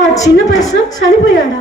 ఆ చిన్న పరశురాం చనిపోయాడా?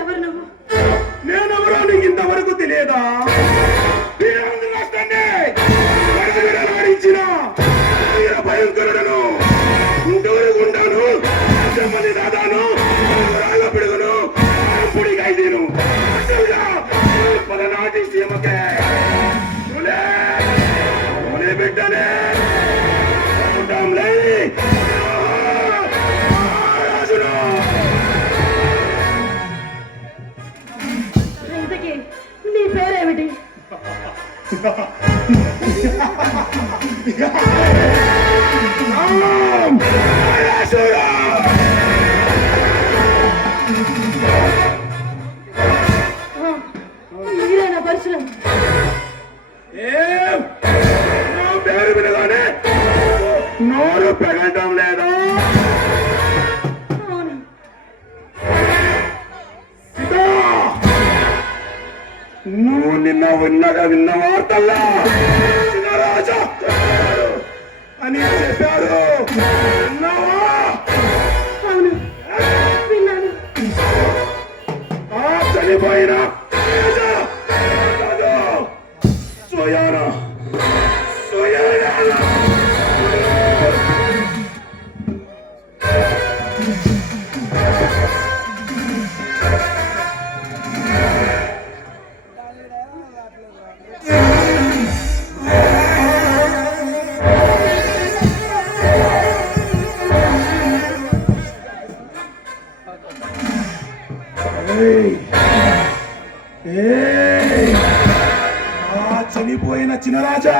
ఎవరు నువ్వు? నేనెవరో నీకు ఇంతవరకు తెలియదా? భయంకరుడను, గుంటూరుగుండాను, చెమ్మని దాదాను, రాళ్ళ పిడుగును, పొడి ఖైదీను, పదనాటి సీమకే బిడ్డనే ఇంతకీ నీ పేరేమిటి? మీరేనా పరశురాం? పేరు వినగానే నోరు పెగలటం లేదా? అవును. నువ్వు నిన్న విన్న వార్తల్లా రాజా అని చెప్పారు. అవును, విన్నాను. చనిపోయిన సోయానా చనిపోయిన చిన్నరాజా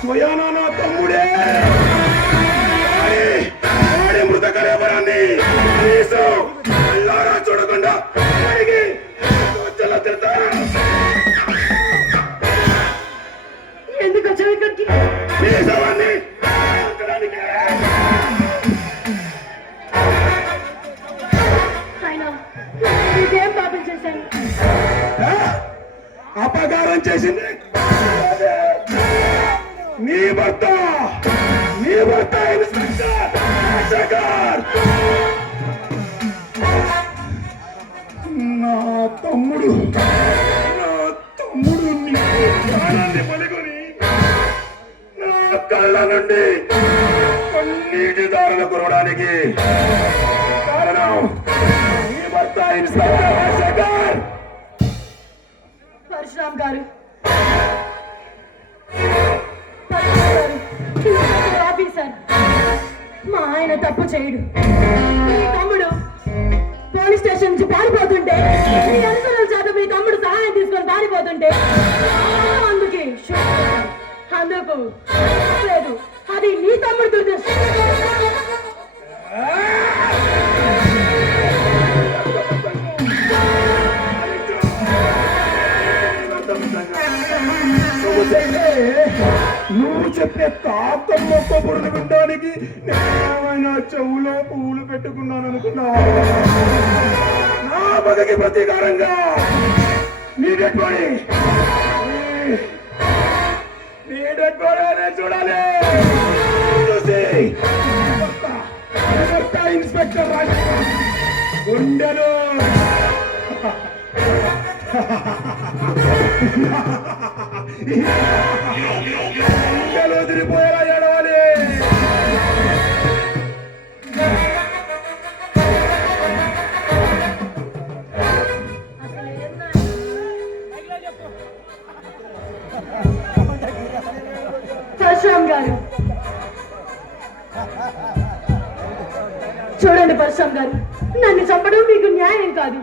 స్వయానా నా తమ్ముడే. మృతకరేవరాన్ని చూడకుండా ఎందుకు వచ్చావు ఇక్కడికి? ఇదేం పాపం చేశాను? అపకారం చేసింది నీ భర్త నా తమ్ముడు ప్రాణాన్ని పలుకొని నా కళ్ళ నుండి కన్నీటి దారులు కురవడానికి కారణం నీ భర్త ఇన్స్పెక్టర్ పరశురాం గారు. ఆఫీసర్, మా ఆయన తప్పు చేయడు. మీ తమ్ముడు పోలీస్ స్టేషన్ నుంచి పారిపోతుంటే, మీ అనుసరణ చేత మీ తమ్ముడు సహాయం తీసుకొని పారిపోతుంటే అందుకు లేదు. అది నీ తమ్ముడు దుర్దృష్టం. నువ్వు చెప్పే తాతం మొక్క బుర్రలు వినడానికి నేనేమైనా చెవులో పువ్వులు పెట్టుకున్నాను అనుకున్నావా? నా బగకి ప్రతీకారంగా నీ డెడ్ బాడీ చూడాలి. చూసి ఇన్స్పెక్టర్ రాజు గుండెలు వదిలిపోయేలా ఏడవాలి. పరశురాం గారు చూడండి, పరశురాం గారు నన్ను చంపడం మీకు కాదు